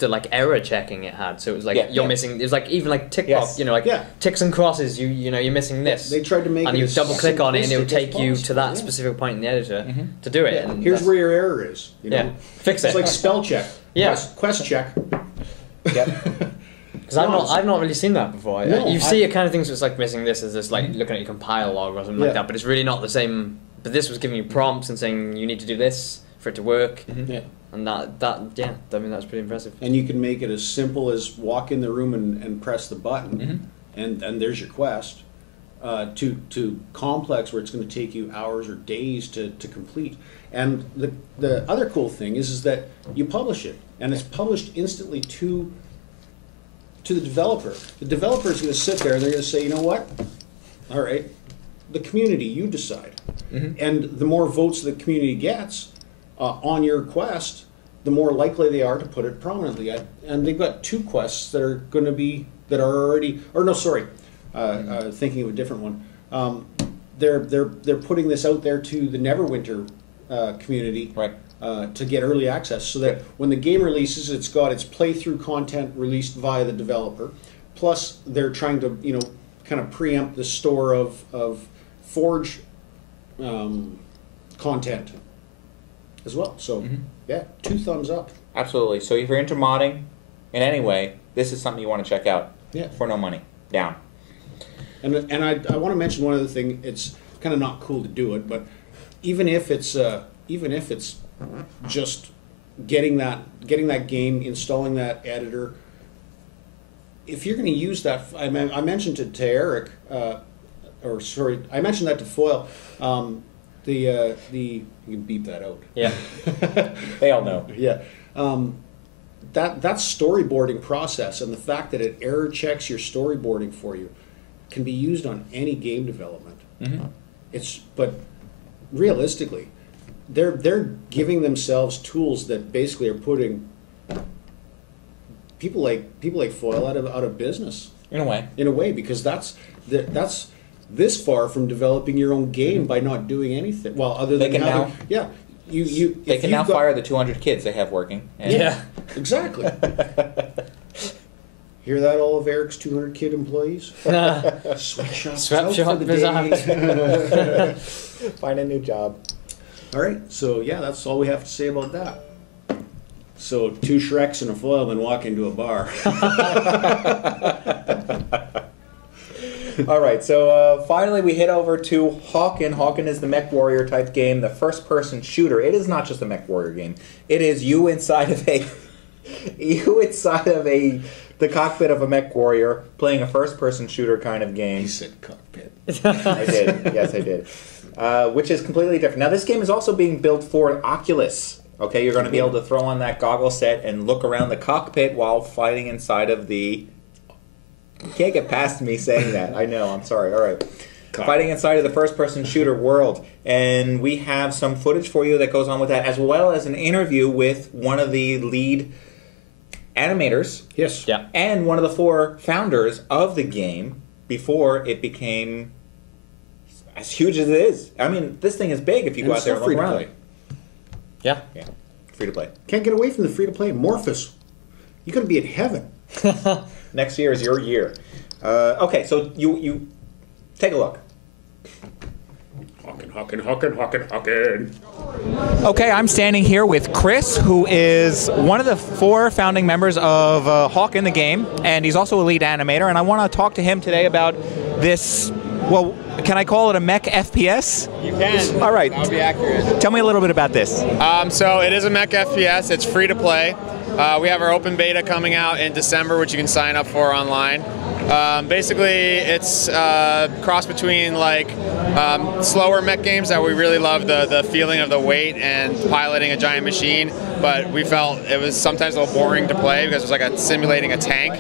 like error checking it had. So it was like you're missing. It was like even like tick box, ticks and crosses. You're missing this. They tried to make and you double click on it and it will take you to that specific point in the editor to do it. Yeah. And here's where your error is. You know? Fix it. It's like spell check. Quest check. Yep. Because I've not really seen that before. No, you see a kind of things that's like missing this is just like looking at your compile log or something like that, but it's really not the same. But this was giving you prompts and saying you need to do this for it to work. Yeah. And I mean that's pretty impressive. And you can make it as simple as walk in the room and press the button, and there's your quest. To complex where it's going to take you hours or days to complete. And the other cool thing is that you publish it, and it's published instantly to the developer. The developer is going to sit there and they're going to say, you know what? All right, the community, you decide. And the more votes the community gets on your quest, the more likely they are to put it prominently. And they've got 2 quests that are going to be thinking of a different one. They're putting this out there to the Neverwinter community. Right. To get early access, so that when the game releases, it's got its playthrough content released via the developer. Plus, they're trying to kind of preempt the store of Forge content as well. So 2 thumbs up. Absolutely. So if you're into modding in any way, this is something you want to check out. Yeah. For no money. Down. And I want to mention one other thing. It's kind of not cool to do it, but even if it's just getting that game, installing that editor. If you're going to use that, I mentioned it to Eric, I mentioned that to Foyle. You can beep that out. Yeah, they all know. Yeah, that storyboarding process and the fact that it error checks your storyboarding for you can be used on any game development. But realistically, they're giving themselves tools that basically are putting people like Foyle out of business in a way, because that's this far from developing your own game by not doing anything. Well, other than they can now fire the 200 kids they have working. Exactly. Hear that, all of Eric's 200 kid employees? Sweatshop for the day. Find a new job. All right, so that's all we have to say about that. So 2 Shreks and a foyleman walk into a bar. All right, so finally we head over to Hawken. Hawken is the mech warrior type game, the first-person shooter. It is not just a mech warrior game. It is you inside of a the cockpit of a mech warrior playing a first-person shooter kind of game. He said cockpit. I did. Yes, I did. Which is completely different. Now, this game is also being built for Oculus. Okay, you're going to be able to throw on that goggle set and look around the cockpit while fighting inside of the... You can't get past me saying that. I know. I'm sorry. All right. Fighting inside of the first-person shooter world. And we have some footage for you that goes on with that, as well as an interview with one of the lead animators. Yes. Yeah. And one of the 4 founders of the game before it became as huge as it is. I mean, this thing is big if you go out there and look around. Yeah. Yeah. Free to play. Can't get away from the free-to-play. Morphous. You're going to be in heaven. Next year is your year. Okay, so you take a look. Hawken. Okay, I'm standing here with Chris, who is one of the 4 founding members of Hawken the game, and he's also a lead animator, and I want to talk to him today about this, well, can I call it a mech FPS? You can. All right. That would be accurate. Tell me a little bit about this. So it is a mech FPS. It's free to play. We have our open beta coming out in December, which you can sign up for online. Basically, it's a cross between like slower mech games that we really love the feeling of the weight and piloting a giant machine, but we felt it was sometimes a little boring to play because it was like simulating a tank.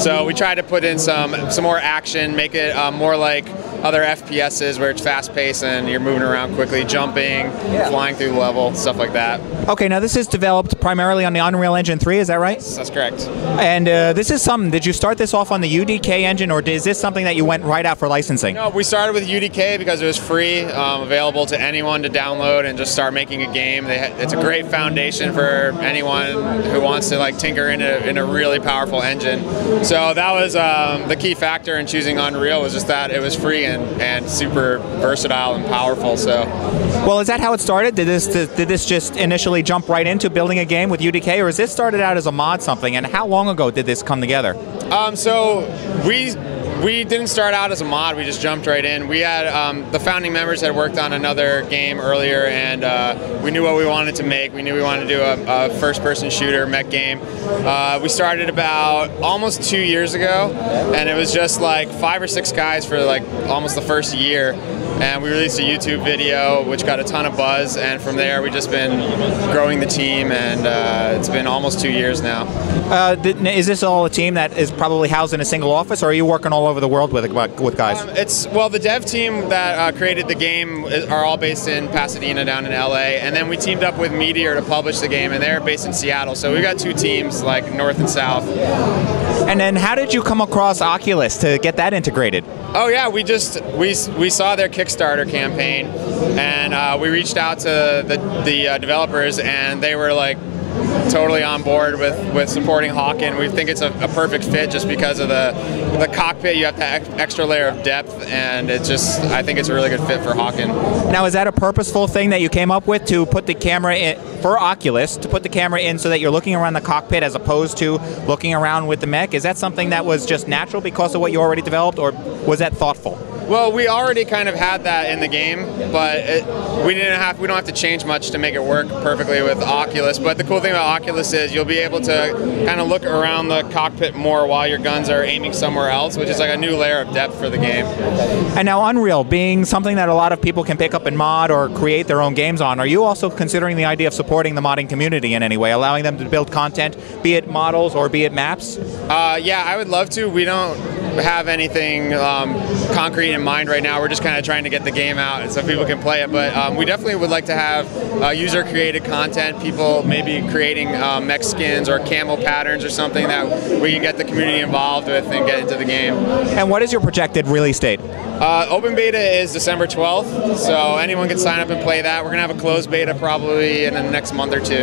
So we tried to put in some more action, make it more like other FPSs where it's fast-paced and you're moving around quickly, jumping, flying through the level, stuff like that. Okay, now this is developed primarily on the Unreal Engine 3, is that right? That's correct. And this is something, did you start this off on the UDK engine, or is this something that you went right out for licensing? No, we started with UDK because it was free, available to anyone to download and just start making a game. It's a great foundation for anyone who wants to like tinker in a really powerful engine. So that was the key factor in choosing Unreal, was just that it was free and super versatile and powerful. So, well, is that how it started? Did this just initially jump right into building a game with UDK, or is this started out as a mod something? And how long ago did this come together? So we didn't start out as a mod. We just jumped right in. We had the founding members had worked on another game earlier, and we knew what we wanted to make. We knew we wanted to do a first-person shooter mech game. We started about almost 2 years ago, and it was just like 5 or 6 guys for like almost the first year. And we released a YouTube video, which got a ton of buzz, and from there we've just been growing the team, and it's been almost 2 years now. Is this all a team that is probably housed in a single office, or are you working all over the world with guys? Well, the dev team that created the game are all based in Pasadena down in LA, and then we teamed up with Meteor to publish the game, and they're based in Seattle. So we've got 2 teams, like north and south. And then how did you come across Oculus to get that integrated? Oh yeah, we saw their Kickstarter campaign, and we reached out to the developers, and they were like totally on board with supporting Hawken. We think it's a perfect fit just because of the cockpit. You have that extra layer of depth, and I think it's a really good fit for Hawken. Now, is that a purposeful thing that you came up with to put the camera in for Oculus, to put the camera in so that you're looking around the cockpit as opposed to looking around with the mech? Is that something that was just natural because of what you already developed, or was that thoughtful? Well, we already kind of had that in the game, but we don't have to change much to make it work perfectly with Oculus. But the cool thing about Oculus is you'll be able to kind of look around the cockpit more while your guns are aiming somewhere else, which is like a new layer of depth for the game. And now Unreal, being something that a lot of people can pick up and mod or create their own games on, are you also considering the idea of supporting the modding community in any way, allowing them to build content, be it models or be it maps? Yeah, I would love to. We don't have anything concrete in mind right now. We're just kind of trying to get the game out so people can play it, but we definitely would like to have user-created content, people maybe creating mech skins or camo patterns or something that we can get the community involved with and get into the game. And what is your projected release date? Open beta is December 12th, so anyone can sign up and play that. We're going to have a closed beta probably in the next month or 2.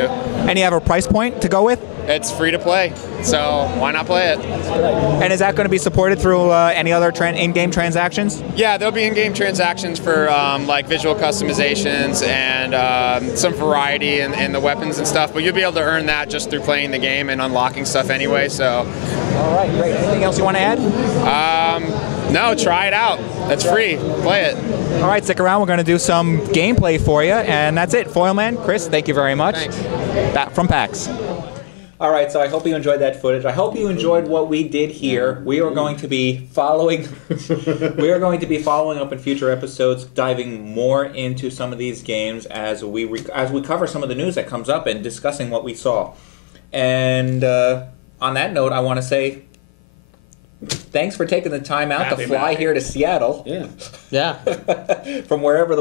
And you have a price point to go with? It's free to play, so why not play it? And is that going to be supported through any other in-game transactions? Yeah, there'll be in-game transactions for like visual customizations and some variety in the weapons and stuff, but you'll be able to earn that just through playing the game and unlocking stuff anyway, so. All right, great. Anything else you want to add? No, try it out. It's free. Play it. All right, stick around. We're going to do some gameplay for you, and that's it. Foyleman, Chris, thank you very much. Thanks. Back from PAX. All right, so I hope you enjoyed that footage. I hope you enjoyed what we did here. We are going to be following up in future episodes, diving more into some of these games as we cover some of the news that comes up and discussing what we saw. And on that note, I want to say thanks for taking the time out to fly here to Seattle. Yeah. From wherever in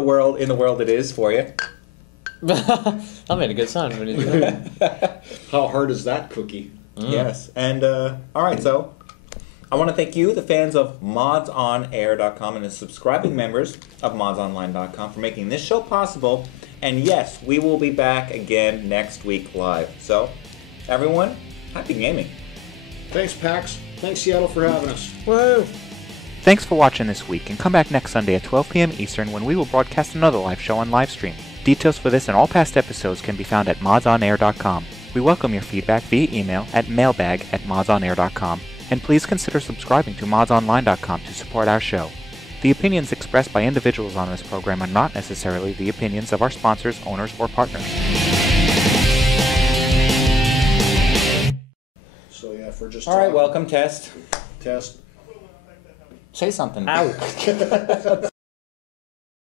the world it is for you. That made a good sound when you did that. How hard is that cookie? Yes. And, all right, so I want to thank you, the fans of MODSonair.com and the subscribing members of MODSonline.com for making this show possible. And yes, we will be back again next week live. So, everyone, happy gaming. Thanks, PAX. Thanks, Seattle, for having us. Woo! Thanks for watching this week, and come back next Sunday at 12 p.m. Eastern when we will broadcast another live show on livestream. Details for this and all past episodes can be found at MODSonair.com. We welcome your feedback via email at mailbag@MODSonair.com, and please consider subscribing to MODSonline.com to support our show. The opinions expressed by individuals on this program are not necessarily the opinions of our sponsors, owners, or partners. So yeah, if we're just all right, welcome, test. Test. Say something. Ow.